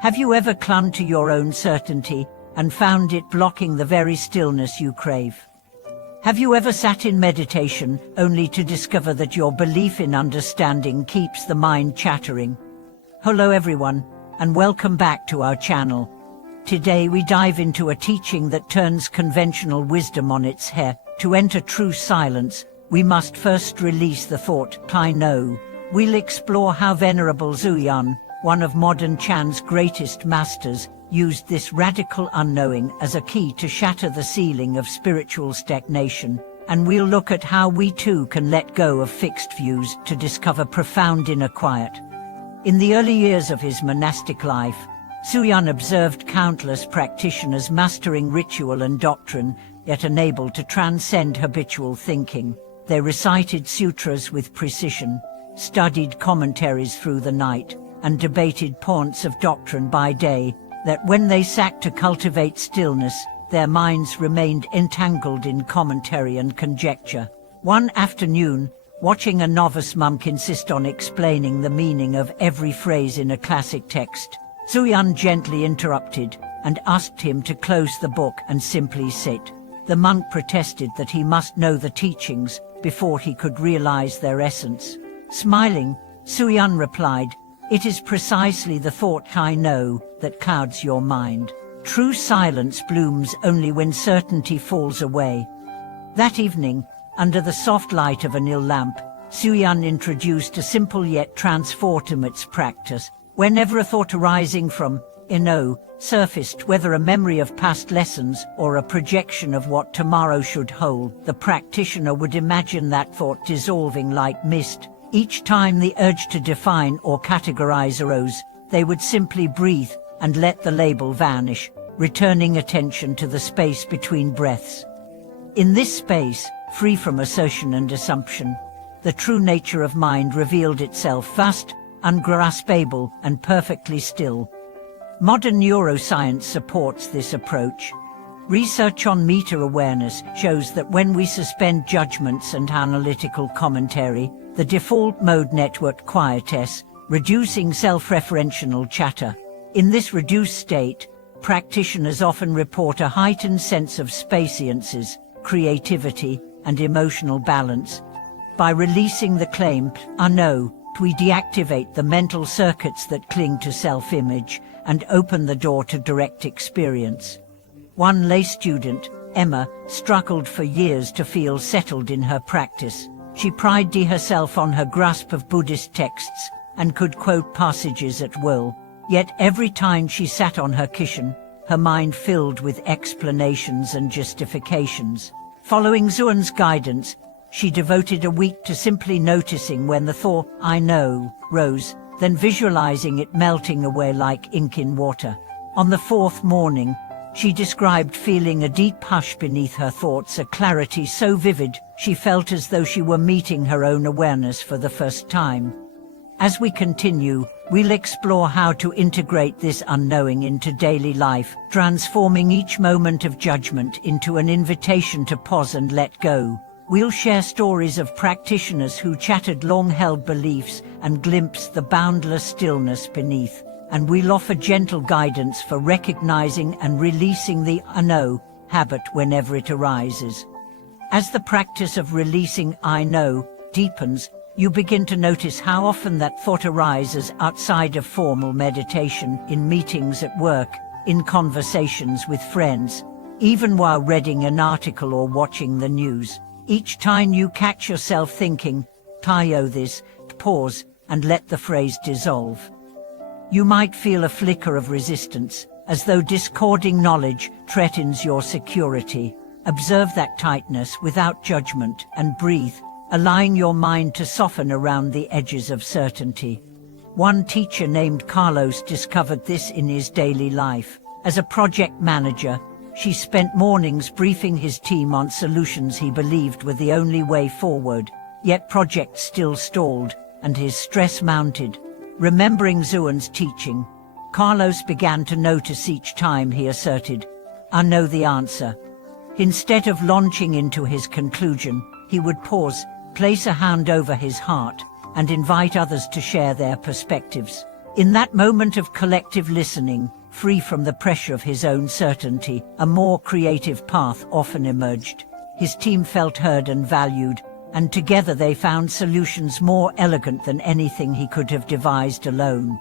Have you ever clung to your own certainty and found it blocking the very stillness you crave? Have you ever sat in meditation only to discover that your belief in understanding keeps the mind chattering? Hello everyone, and welcome back to our channel. Today we dive into a teaching that turns conventional wisdom on its head. To enter true silence, we must first release the thought, I know. We'll explore how Venerable Zuyan, one of modern Chan's greatest masters, used this radical unknowing as a key to shatter the ceiling of spiritual stagnation, and we'll look at how we too can let go of fixed views to discover profound inner quiet. In the early years of his monastic life, Zuyan observed countless practitioners mastering ritual and doctrine, yet unable to transcend habitual thinking. They recited sutras with precision, studied commentaries through the night, and debated points of doctrine by day, that when they sat to cultivate stillness, their minds remained entangled in commentary and conjecture. One afternoon, watching a novice monk insist on explaining the meaning of every phrase in a classic text, Zuyan gently interrupted and asked him to close the book and simply sit. The monk protested that he must know the teachings before he could realize their essence. Smiling, Zuyan replied, "It is precisely the thought I know that clouds your mind. True silence blooms only when certainty falls away." That evening, under the soft light of an oil lamp, Zuyan introduced a simple yet transformative practice. Whenever a thought arising from surfaced, whether a memory of past lessons or a projection of what tomorrow should hold, the practitioner would imagine that thought dissolving like mist. Each time the urge to define or categorize arose, they would simply breathe and let the label vanish, returning attention to the space between breaths. In this space, free from assertion and assumption, the true nature of mind revealed itself, vast, ungraspable, and perfectly still. Modern neuroscience supports this approach. Research on meta-awareness shows that when we suspend judgments and analytical commentary, the default mode network quiets, reducing self-referential chatter. In this reduced state, practitioners often report a heightened sense of spaciousness, creativity, and emotional balance. By releasing the claim, I know, we deactivate the mental circuits that cling to self-image and open the door to direct experience. One lay student, Emma, struggled for years to feel settled in her practice. She prided herself on her grasp of Buddhist texts and could quote passages at will. Yet every time she sat on her cushion, her mind filled with explanations and justifications. Following Zuyan's guidance, she devoted a week to simply noticing when the thought, I know, rose, then visualizing it melting away like ink in water. On the fourth morning, she described feeling a deep hush beneath her thoughts, a clarity so vivid she felt as though she were meeting her own awareness for the first time. As we continue, we'll explore how to integrate this unknowing into daily life, transforming each moment of judgment into an invitation to pause and let go. We'll share stories of practitioners who chattered long-held beliefs and glimpsed the boundless stillness beneath, and we'll offer gentle guidance for recognizing and releasing the I know habit whenever it arises. As the practice of releasing I know deepens, you begin to notice how often that thought arises outside of formal meditation, in meetings at work, in conversations with friends, even while reading an article or watching the news. Each time you catch yourself thinking, I owe this, pause and let the phrase dissolve. You might feel a flicker of resistance, as though discording knowledge threatens your security. Observe that tightness without judgment and breathe, allowing your mind to soften around the edges of certainty. One teacher named Carlos discovered this in his daily life. As a project manager, she spent mornings briefing his team on solutions he believed were the only way forward, yet projects still stalled, and his stress mounted. Remembering Zuyan's teaching, Carlos began to notice each time he asserted, I know the answer. Instead of launching into his conclusion, he would pause, place a hand over his heart, and invite others to share their perspectives. In that moment of collective listening, free from the pressure of his own certainty, a more creative path often emerged. His team felt heard and valued, and together they found solutions more elegant than anything he could have devised alone.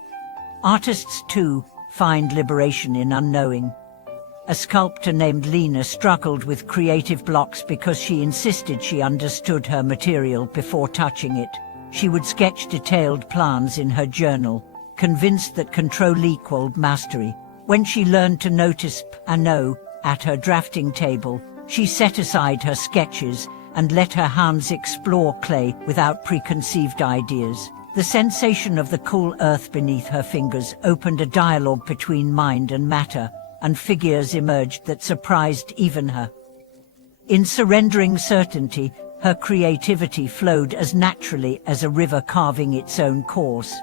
Artists, too, find liberation in unknowing. A sculptor named Lena struggled with creative blocks because she insisted she understood her material before touching it. She would sketch detailed plans in her journal, convinced that control equaled mastery. When she learned to notice piano at her drafting table, she set aside her sketches and let her hands explore clay without preconceived ideas. The sensation of the cool earth beneath her fingers opened a dialogue between mind and matter, and figures emerged that surprised even her. In surrendering certainty, her creativity flowed as naturally as a river carving its own course.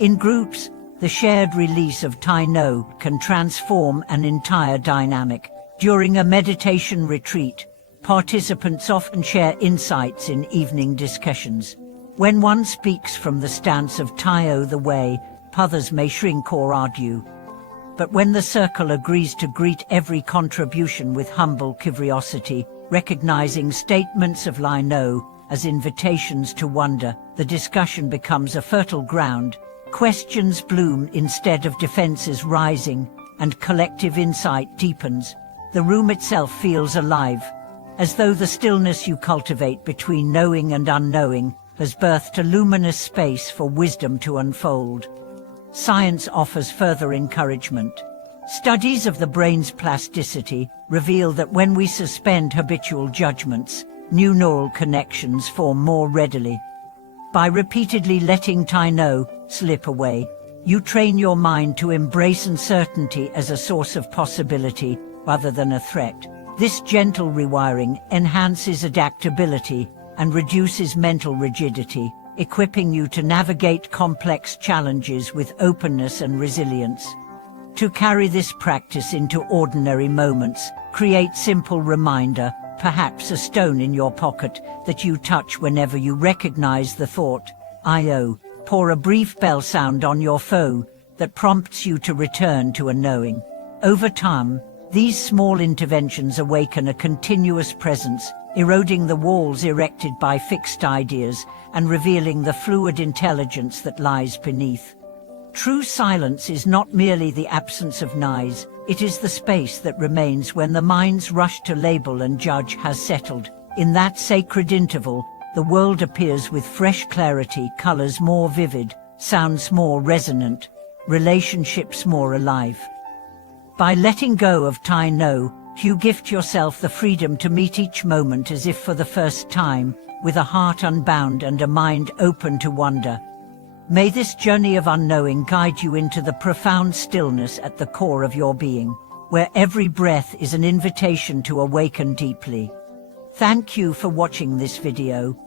In groups, the shared release of Tai No can transform an entire dynamic. During a meditation retreat, participants often share insights in evening discussions. When one speaks from the stance of Tai O the way, others may shrink or argue. But when the circle agrees to greet every contribution with humble curiosity, recognizing statements of Lai No as invitations to wonder, the discussion becomes a fertile ground. Questions bloom instead of defenses rising, and collective insight deepens. The room itself feels alive, as though the stillness you cultivate between knowing and unknowing has birthed a luminous space for wisdom to unfold. Science offers further encouragement. Studies of the brain's plasticity reveal that when we suspend habitual judgments, new neural connections form more readily. By repeatedly letting Tai No slip away, you train your mind to embrace uncertainty as a source of possibility rather than a threat. This gentle rewiring enhances adaptability and reduces mental rigidity, equipping you to navigate complex challenges with openness and resilience. To carry this practice into ordinary moments, create simple reminder, perhaps a stone in your pocket that you touch whenever you recognize the thought, I-O. Pour a brief bell sound on your phone that prompts you to return to a knowing. Over time, these small interventions awaken a continuous presence, eroding the walls erected by fixed ideas and revealing the fluid intelligence that lies beneath. True silence is not merely the absence of noise, it is the space that remains when the mind's rush to label and judge has settled. In that sacred interval, the world appears with fresh clarity, colors more vivid, sounds more resonant, relationships more alive. By letting go of Tai No, you gift yourself the freedom to meet each moment as if for the first time, with a heart unbound and a mind open to wonder. May this journey of unknowing guide you into the profound stillness at the core of your being, where every breath is an invitation to awaken deeply. Thank you for watching this video.